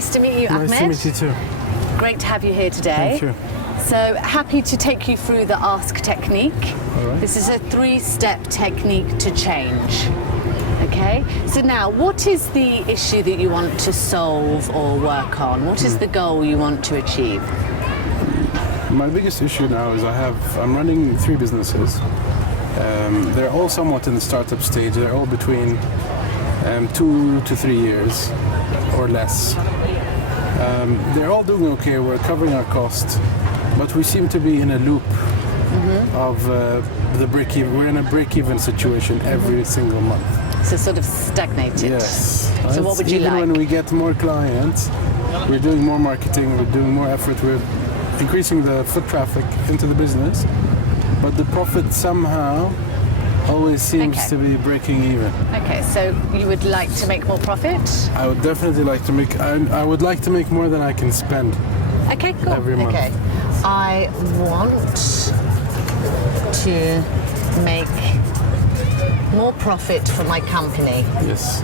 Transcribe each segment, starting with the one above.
Nice to meet you, Ahmed. Nice to meet you too. Great to have you here today. Thank you. So happy to take you through the A.S.K technique. All right. This is a 3-step technique to change. Okay, so now what is the issue that you want to solve or work on? What is the goal you want to achieve? My biggest issue now is I'm running 3 businesses. They're all somewhat in the startup stage. They're all between 2 to 3 years or less. They're all doing okay. We're covering our costs, but we seem to be in a loop of the break-even. We're in a break-even situation every single month. So sort of stagnated. Yes. So what would you Even like? when we get more clients, we're doing more marketing, we're doing more effort, we're increasing the foot traffic into the business, but the profit somehow always seems to be breaking even. Okay, so you would like to make more profit? I would definitely like to make. I would like to make more than I can spend. Okay, cool. Every month. Okay, I want to make more profit for my company. Yes,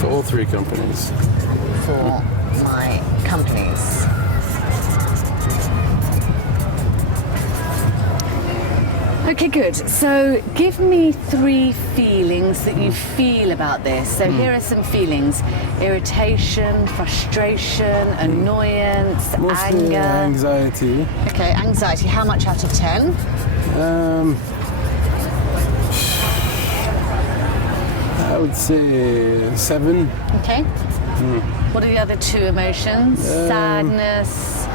for all 3 companies. For my companies. Okay, good. So give me 3 feelings that you feel about this. So here are some feelings: irritation, frustration, annoyance, Mostly anger. anxiety. Okay, anxiety. How much out of 10? I would say 7. Okay. What are the other 2 emotions? Sadness,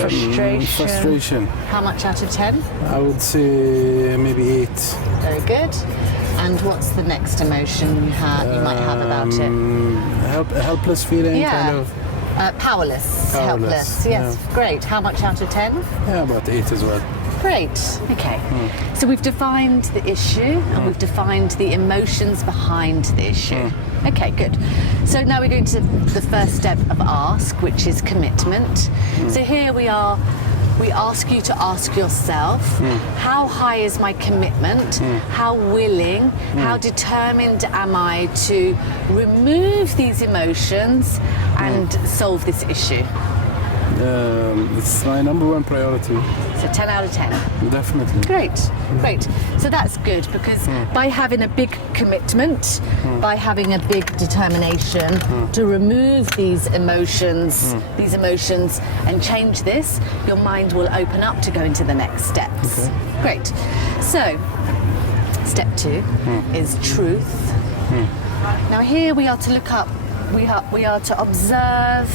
frustration. Frustration. How much out of 10? I would say maybe 8. Very good. And what's the next emotion you might have about it? A helpless feeling, Yeah. kind of. Powerless. Powerless, Helpless. Yes. yeah. Great. How much out of 10? Yeah, about 8 as well. Great. Okay. So we've defined the issue and we've defined the emotions behind the issue. Okay, good. So now we're going to the first step of A.S.K, which is commitment. So here we ask you to ask yourself, how high is my commitment? How willing, how determined am I to remove these emotions and solve this issue? It's my #1 priority. So 10 out of 10. Definitely. Great, great. So that's good because by having a big commitment, by having a big determination to remove these emotions and change this, your mind will open up to go into the next steps. Okay. Great. So, step 2 is truth. Now here we are to look up, we are to observe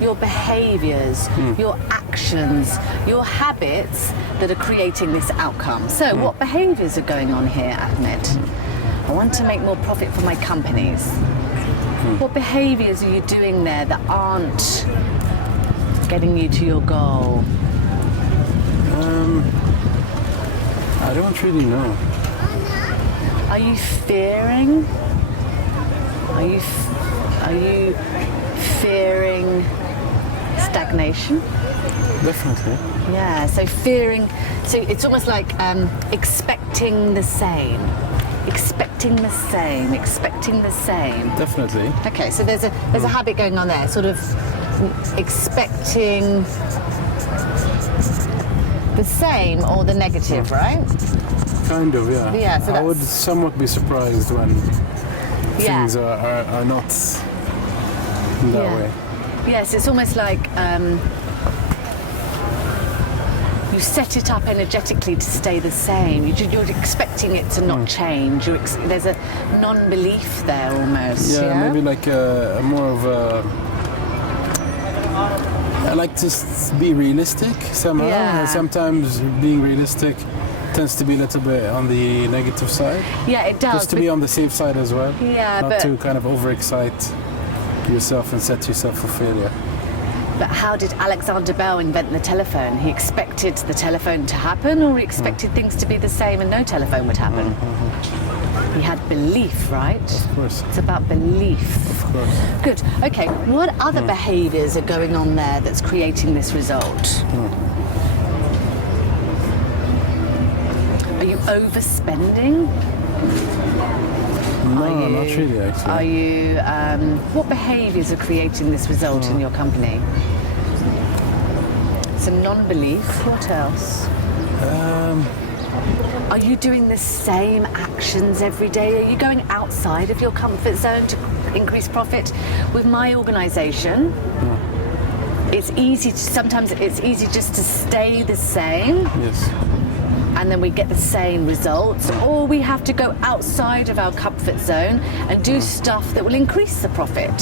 your behaviours, your actions, your habits that are creating this outcome. So what behaviours are going on here, Ahmed? I want to make more profit for my companies. What behaviours are you doing there that aren't getting you to your goal? I don't really know. Are you fearing? Are you fearing stagnation? Definitely. Yeah, so fearing, so it's almost like expecting the same. Expecting the same, expecting the same. Definitely. Okay, so there's a habit going on there, sort of expecting the same or the negative, right? Kind of, yeah. Yeah, so I would that's- somewhat be surprised when things are not that way. Yes, it's almost like you set it up energetically to stay the same. You're expecting it to not change. There's a non-belief there almost. Yeah, maybe like a more of a. I like to be realistic somehow. Yeah. Sometimes being realistic tends to be a little bit on the negative side. Yeah, it does. Just to be on the safe side as well. Yeah, Not but to kind of overexcite yourself and set yourself for failure. But how did Alexander Bell invent the telephone? He expected the telephone to happen, or he expected things to be the same and no telephone would happen? He had belief, right? Of course. It's about belief. Of course. Good. Okay. What other behaviours are going on there that's creating this result? Are you overspending? No, not really, actually. Are you? What behaviours are creating this result in your company? So non-belief. What else? Are you doing the same actions every day? Are you going outside of your comfort zone to increase profit? With my organisation, sometimes it's easy just to stay the same. Yes. And then we get the same results, or we have to go outside of our comfort zone and do stuff that will increase the profit.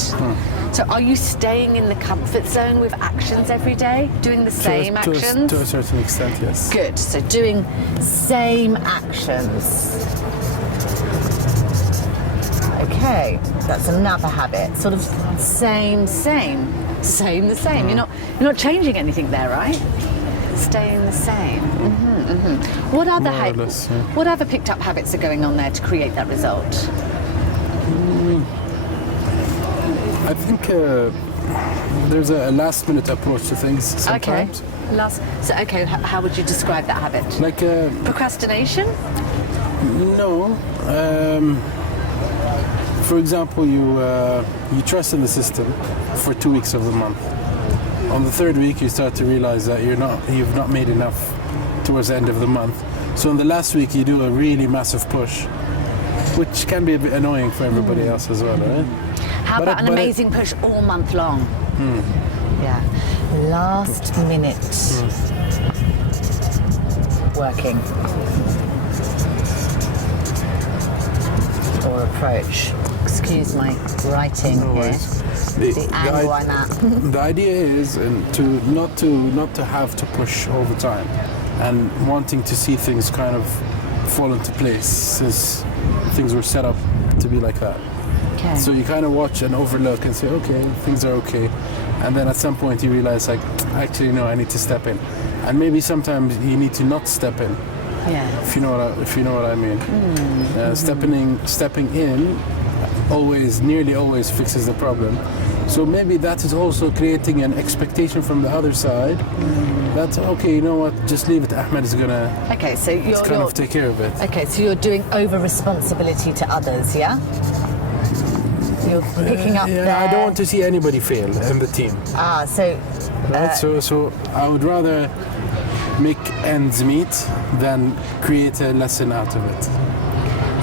So are you staying in the comfort zone with actions every day, doing the same actions? To a certain extent, yes. Good, so doing same actions. Okay, that's another habit, sort of same. You're not changing anything there, right? Staying the same. What other what other picked up habits are going on there to create that result? I think there's a last minute approach to things sometimes. Okay. How would you describe that habit? Like Procrastination? no. For example, you trust in the system for 2 weeks of the month. On the third week, you start to realize that you've not made enough towards the end of the month. So in the last week, you do a really massive push, which can be a bit annoying for everybody else as well, right? How about an amazing push all month long? Yeah. Last minute working or approach. Excuse my writing here. The angle I'm at. The idea is to not to have to push all the time, and wanting to see things kind of fall into place, since things were set up to be like that. Okay. So you kind of watch and overlook and say, okay, things are okay, and then at some point you realize, like, actually no, I need to step in, and maybe sometimes you need to not step in. Yeah. If you know what I mean. Stepping in nearly always fixes the problem. So maybe that is also creating an expectation from the other side. That's okay, you know what, just leave it, Ahmed is gonna take care of it. Okay, so you're doing over responsibility to others, yeah? You're picking up I don't want to see anybody fail in the team. Right, so I would rather make ends meet than create a lesson out of it.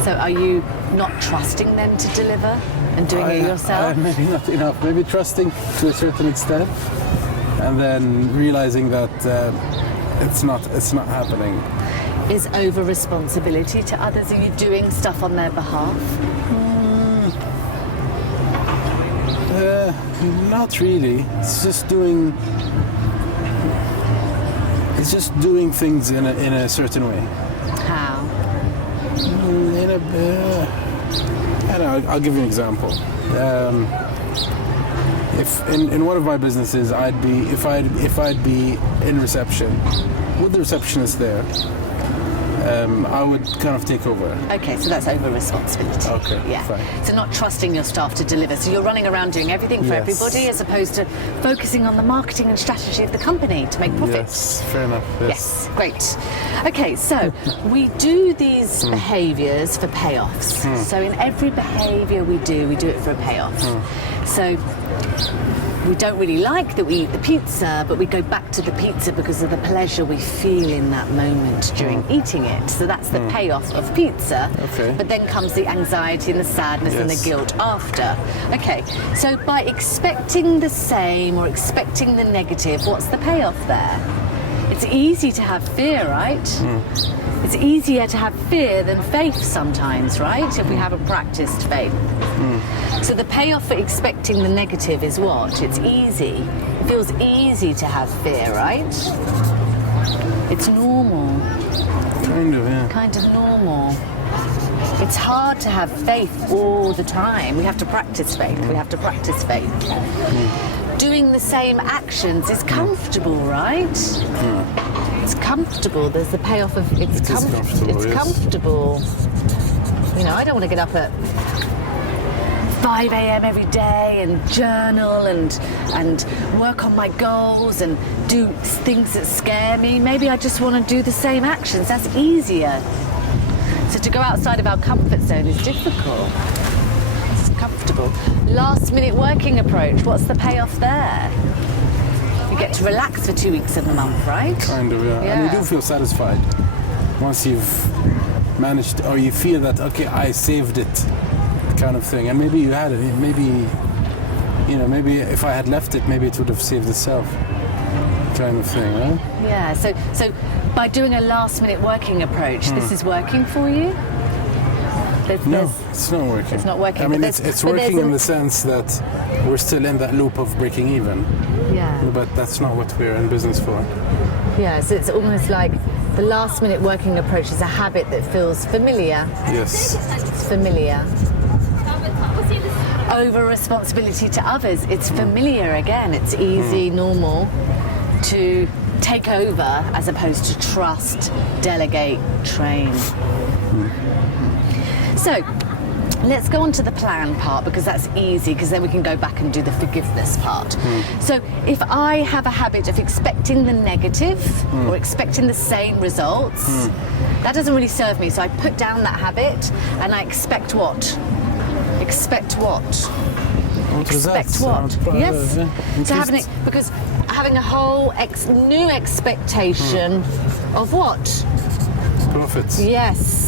So are you not trusting them to deliver and doing it yourself? Maybe not enough. Maybe trusting to a certain extent, and then realizing that it's not happening. Is over responsibility to others? Are you doing stuff on their behalf? Not really. It's just doing things in a certain way. How? I'll give you an example. If in one of my businesses, if I'd be in reception with the receptionist there, I would kind of take over. Okay, so that's over responsibility. Okay, yeah. fine. So not trusting your staff to deliver. So you're running around doing everything for everybody, as opposed to focusing on the marketing and strategy of the company to make profits. Yes, fair enough. Yes, great. Okay, so we do these behaviours for payoffs. So in every behaviour we do it for a payoff. So we don't really like that we eat the pizza, but we go back to the pizza because of the pleasure we feel in that moment during eating it. So that's the payoff of pizza. Okay. But then comes the anxiety and the sadness and the guilt after. Okay, so by expecting the same or expecting the negative, what's the payoff there? It's easy to have fear, right? It's easier to have fear than faith sometimes, right? If we haven't practiced faith. So the payoff for expecting the negative is what? It's easy. It feels easy to have fear, right? It's normal. Kind of, yeah. Kind of normal. It's hard to have faith all the time. We have to practice faith. Doing the same actions is comfortable, right? It's comfortable. There's the payoff of it's comfortable. You know, I don't want to get up at 5 a.m. every day and journal and work on my goals and do things that scare me. Maybe I just want to do the same actions. That's easier. So to go outside of our comfort zone is difficult. It's comfortable. Last minute working approach, what's the payoff there? You get to relax for 2 weeks of the month, right? Kind of, yeah. And you do feel satisfied once you've managed, or you feel that, okay, I saved it, kind of thing. And maybe you had it, maybe, you know, maybe if I had left it, maybe it would have saved itself, kind of thing, right? Yeah, so by doing a last minute working approach, this is working for you? No, it's not working. It's not working. I mean, it's working in the sense that we're still in that loop of breaking even. Yeah. But that's not what we're in business for. Yeah, so it's almost like the last minute working approach is a habit that feels familiar. Yes. It's familiar. Over responsibility to others, it's familiar again. It's easy, normal to take over as opposed to trust, delegate, train. So let's go on to the plan part, because that's easy, because then we can go back and do the forgiveness part. So if I have a habit of expecting the negative or expecting the same results, that doesn't really serve me. So I put down that habit and I expect what? Expect what? Expect what? Yes. So having a whole new expectation of what? Profits. Yes.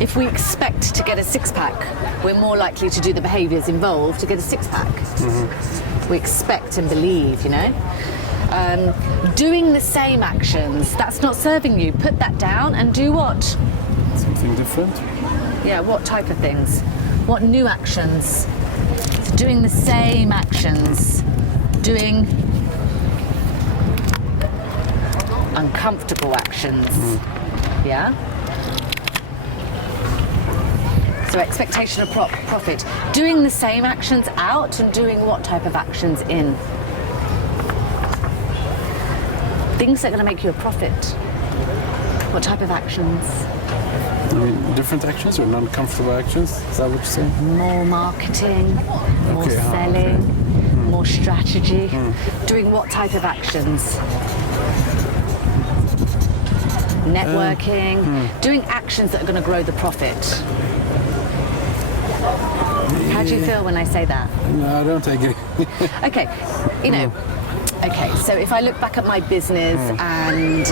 If we expect to get a six-pack, we're more likely to do the behaviours involved to get a six-pack. We expect and believe, you know. Doing the same actions, that's not serving you. Put that down and do what? Something different? Yeah, what type of things? What new actions? So doing the same actions. Doing uncomfortable actions. Yeah? So expectation of profit. Doing the same actions out and doing what type of actions in? Things that are going to make you a profit. What type of actions? I mean, different actions or non-comfortable actions? Is that what you're saying? More marketing, more selling, more strategy. Doing what type of actions? Networking. Doing actions that are going to grow the profit. How do you feel when I say that? No, I don't take it. Okay, you know, okay, so if I look back at my business and,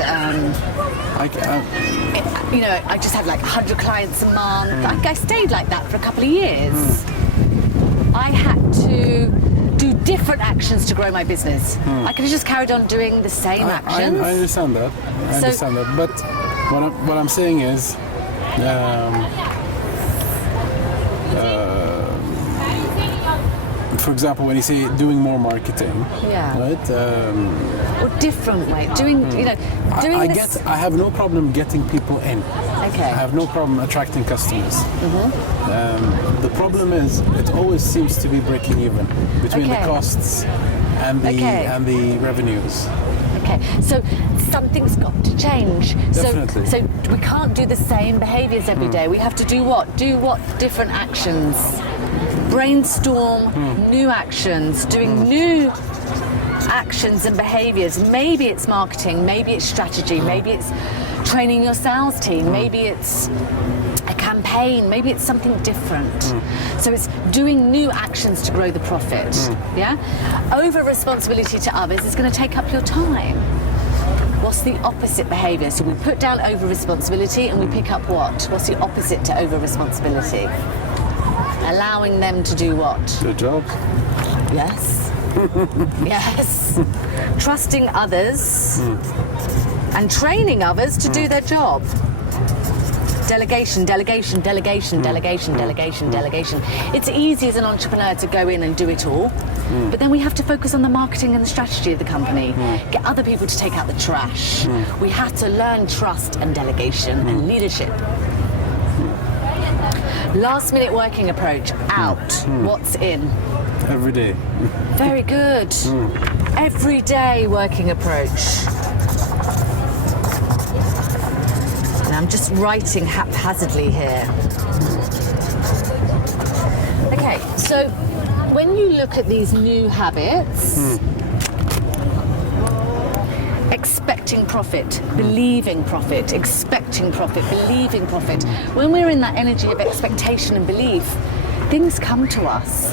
you know, I just had like 100 clients a month. I stayed like that for a couple of years. I had to do different actions to grow my business. I could have just carried on doing the same actions. I understand that. I understand that. But what I'm saying is, for example, when you say doing more marketing, right? Or different way, doing, you know, doing I have no problem getting people in. Okay. I have no problem attracting customers. The problem is, it always seems to be breaking even between the costs and the revenues. Okay, so something's got to change. Definitely. So we can't do the same behaviours every day. We have to do what? Do what different actions? Brainstorm new actions, doing new actions and behaviours. Maybe it's marketing, maybe it's strategy, maybe it's training your sales team, maybe it's a campaign, maybe it's something different. So it's doing new actions to grow the profit. Yeah? Over responsibility to others is going to take up your time. What's the opposite behaviour? So we put down over responsibility and we pick up what? What's the opposite to over responsibility? Allowing them to do what? Their jobs. Yes. Yes. Trusting others and training others to do their job. Delegation, delegation, delegation, delegation, delegation, delegation. It's easy as an entrepreneur to go in and do it all, but then we have to focus on the marketing and the strategy of the company, get other people to take out the trash. We have to learn trust and delegation and leadership. Last minute working approach, out. What's in? Every day. Very good. Everyday working approach. And I'm just writing haphazardly here. Okay, so when you look at these new habits, expect expecting profit, believing profit, expecting profit, believing profit. When we're in that energy of expectation and belief, things come to us.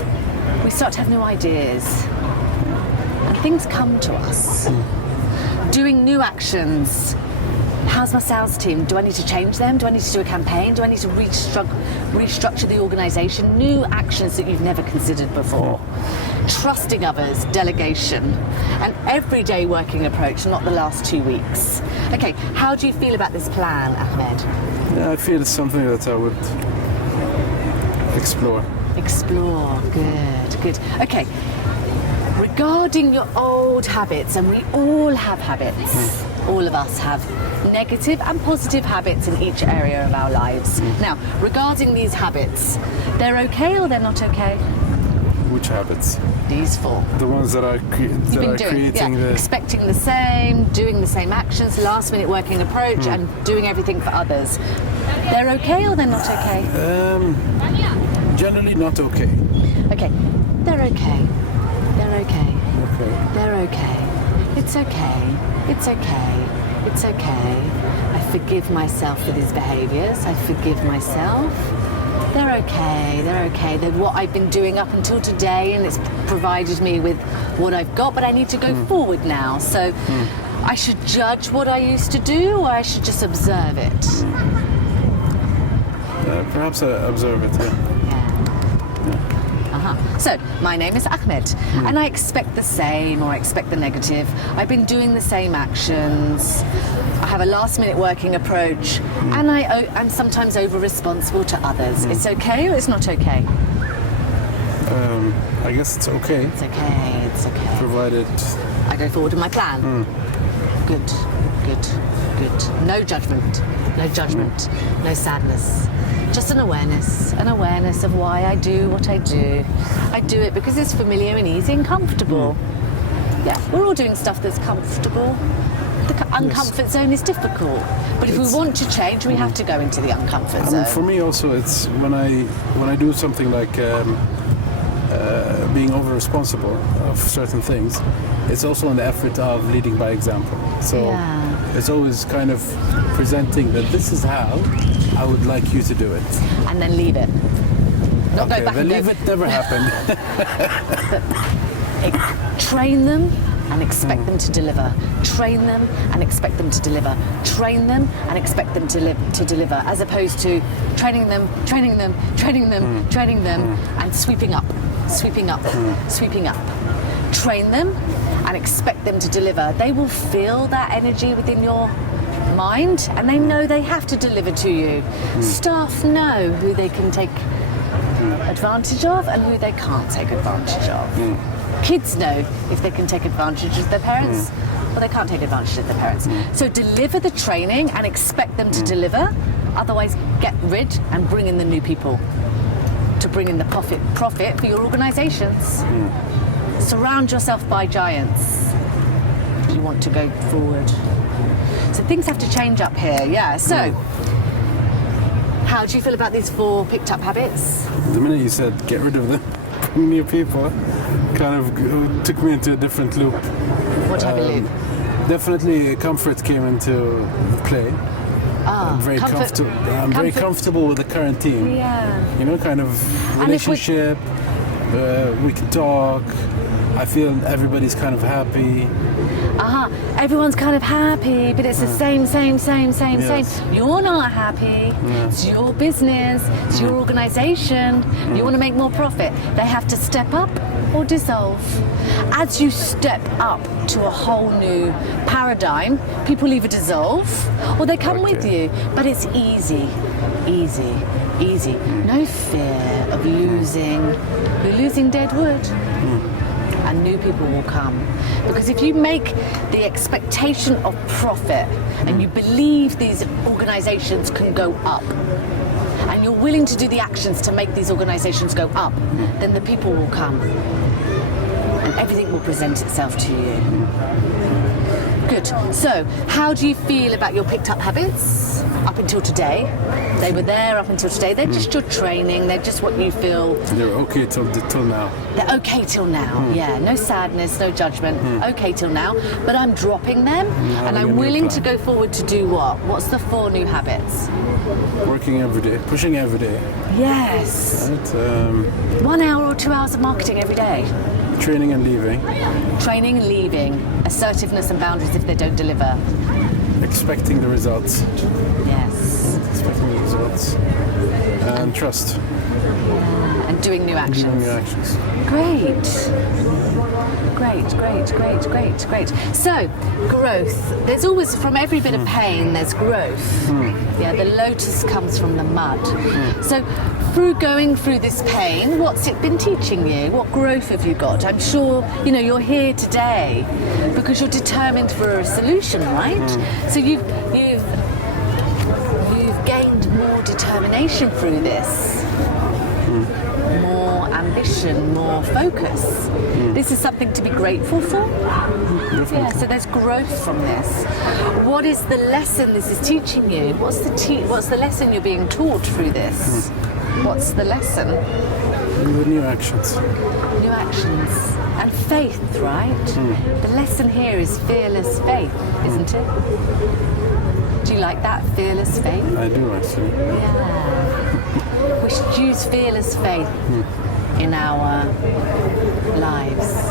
We start to have new ideas. And things come to us. Doing new actions. How's my sales team? Do I need to change them? Do I need to do a campaign? Do I need to restructure the organisation? New actions that you've never considered before. Trusting others, delegation, an everyday working approach, not the last 2 weeks. Okay, how do you feel about this plan, Ahmed? Yeah, I feel it's something that I would explore. Explore, good. Okay, regarding your old habits, and we all have habits. All of us have negative and positive habits in each area of our lives. Now, regarding these habits, they're okay or they're not okay? Which habits? These 4. The ones that are, creating the... Expecting the same, doing the same actions, last minute working approach, and doing everything for others. They're okay or they're not okay? Generally not okay. Okay, they're okay. They're okay. Okay. They're okay. It's okay. It's okay. It's okay. I forgive myself for these behaviours. I forgive myself. They're okay. They're okay. They're what I've been doing up until today, and it's provided me with what I've got, but I need to go forward now. So I should judge what I used to do, or I should just observe it? Perhaps observe it, yeah. So, my name is Ahmed, and I expect the same, or I expect the negative. I've been doing the same actions. I have a last-minute working approach, and I'm sometimes over-responsible to others. It's okay or it's not okay? I guess it's okay. It's okay, it's okay. Provided... I go forward with my plan. Good. No judgment, no sadness. Just an awareness of why I do what I do. I do it because it's familiar and easy and comfortable. Yeah, we're all doing stuff that's comfortable. The uncomfort zone is difficult, but if we want to change, we have to go into the uncomfort zone. For me also, it's when I do something like being over-responsible of certain things, it's also an effort of leading by example. So it's always kind of presenting that this is how I would like you to do it. And then leave it. Not go back then and leave it never happened. Train them and expect them to deliver. Train them and expect them to deliver. Train them and expect them to deliver, as opposed to training them, and sweeping up. Train them and expect them to deliver. They will feel that energy within your mind, and they know they have to deliver to you. Staff know who they can take advantage of and who they can't take advantage of. Kids know if they can take advantage of their parents or they can't take advantage of their parents. So deliver the training and expect them to deliver, otherwise get rid and bring in the new people to bring in the profit for your organisations. Surround yourself by giants if you want to go forward. So things have to change up here, So, how do you feel about these 4 picked up habits? The minute you said get rid of them, bring new people, kind of took me into a different loop. What type of loop? Definitely comfort came into play. I'm very comfortable. I'm very comfortable with the current team. Yeah. You know, kind of relationship. We can talk. I feel everybody's kind of happy. Everyone's kind of happy, but it's the same. You're not happy. It's your business. It's your organisation. You want to make more profit. They have to step up or dissolve. As you step up to a whole new paradigm, people either dissolve or they come with you. But it's easy. No fear of losing. You're losing dead wood. And new people will come. Because if you make the expectation of profit and you believe these organisations can go up, and you're willing to do the actions to make these organisations go up, then the people will come. And everything will present itself to you. Good. So, how do you feel about your picked up habits up until today? They were there up until today. They're just your training. They're just what you feel. They're okay till now. They're okay till now. Yeah, no sadness, no judgment. Okay till now. But I'm dropping them, and I'm willing to go forward to do what? What's the 4 new habits? Working every day, pushing every day. Yes. Right? 1 hour or 2 hours of marketing every day. Training and leaving. Training and leaving. Assertiveness and boundaries if they don't deliver. Expecting the results. Yes. Expecting the results. And trust. And doing new actions. Doing new actions. Great. So, growth. There's always, from every bit of pain, there's growth. Yeah, the lotus comes from the mud. So, through going through this pain, what's it been teaching you? What growth have you got? I'm sure, you're here today because you're determined for a solution, right? So you've gained more determination through this. More ambition, more focus. This is something to be grateful for. Yeah, so there's growth from this. What is the lesson this is teaching you? What's the lesson you're being taught through this? What's the lesson? The new actions. New actions. And faith, right? The lesson here is fearless faith, isn't it? Do you like that? Fearless faith? I do, actually. Yeah. We should use fearless faith in our lives.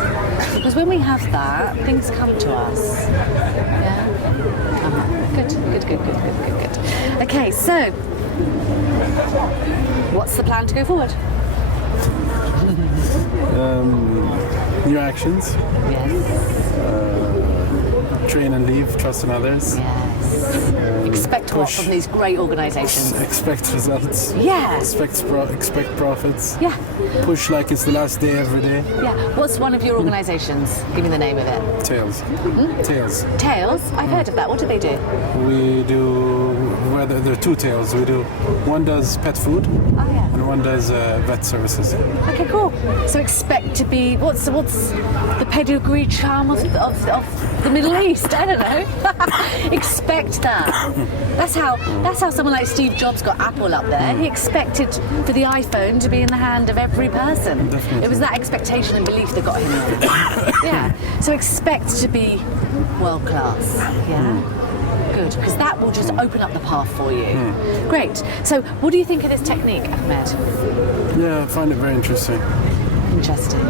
Because when we have that, things come to us. Yeah? Good. Okay, so what's the plan to go forward? New actions. Yes. Train and leave, trust in others. Yes. Expect what from these great organisations? Expect results. Yeah. Expect profits. Yeah. Push like it's the last day every day. Yeah. What's one of your organisations? Give me the name of it. Tails. Tails. Tails? I've heard of that. What do they do? We do, well, there are 2 tails. We do, one does pet food. Oh, yeah. And one does vet services. Okay, cool. So expect to be, what's the pedigree charm of the Middle East? I don't know. Expect that. That's how someone like Steve Jobs got Apple up there. He expected for the iPhone to be in the hand of every person. Definitely. It was that expectation and belief that got him there. Yeah. So expect to be world class. Yeah. Good, because that will just open up the path for you. Great. So, what do you think of this technique, Ahmed? Yeah, I find it very interesting. Interesting.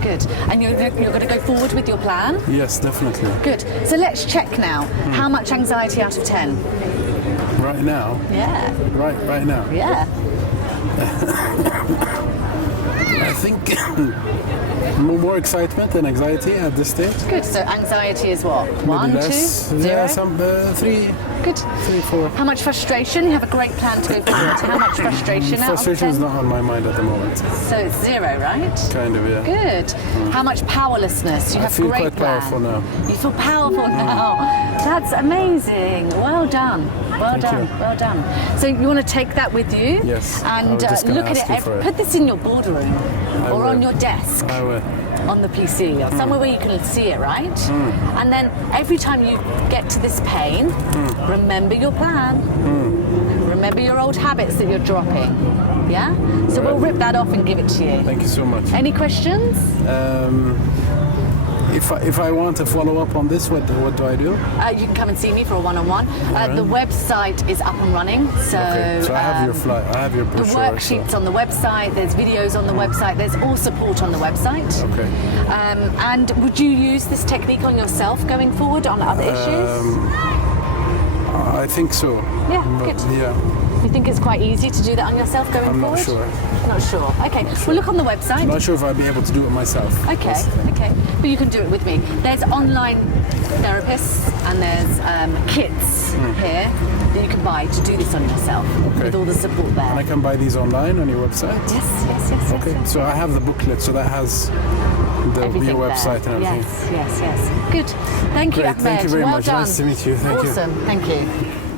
Good. And you're going to go forward with your plan? Yes, definitely. Good. So let's check now. How much anxiety out of 10? Right now? Yeah. Right now? Yeah. I think more excitement than anxiety at this stage. Good. So anxiety is what? Maybe 1, 2, less. 0? Yeah, some 3. Good. 3, 4. How much frustration? You have a great plan to go forward. How much frustration out of 10? Frustration is not on my mind at the moment. So it's 0, right? Kind of, yeah. Good. How much powerlessness? You have I feel great quite plan. powerful now. You feel powerful now. That's amazing. Well done. Well done. So you want to take that with you? Yes. I And was just gonna look at ask it. you for it. Put this in your boardroom or on will. your desk. I will. On the PC or somewhere where you can see it, right? And then every time you get to this pain, remember your plan. Remember your old habits that you're dropping. Yeah? So we'll rip that off and give it to you. Thank you so much. Any questions? If I want to follow up on this, what do I do? You can come and see me for a one-on-one. The website is up and running, so Okay, so I have your flyer, I have your the brochure. worksheets on the website. There's videos on the website. There's all support on the website. Okay. And would you use this technique on yourself going forward on other issues? I think so. Yeah, But, good. yeah. You think it's quite easy to do that on yourself going I'm forward? not sure. Not sure. Okay. Well, look on the website. I'm not sure if I'll be able to do it myself. Okay. But you can do it with me. There's online therapists and there's kits here that you can buy to do this on yourself with all the support there. And I can buy these online on your website? Yes. Okay, so I have the booklet, so that has your website there. and everything. Yes. Good. Thank you, Great, Ahmed. thank you very well much. Done. Nice to meet you. Thank you. Awesome. Thank you.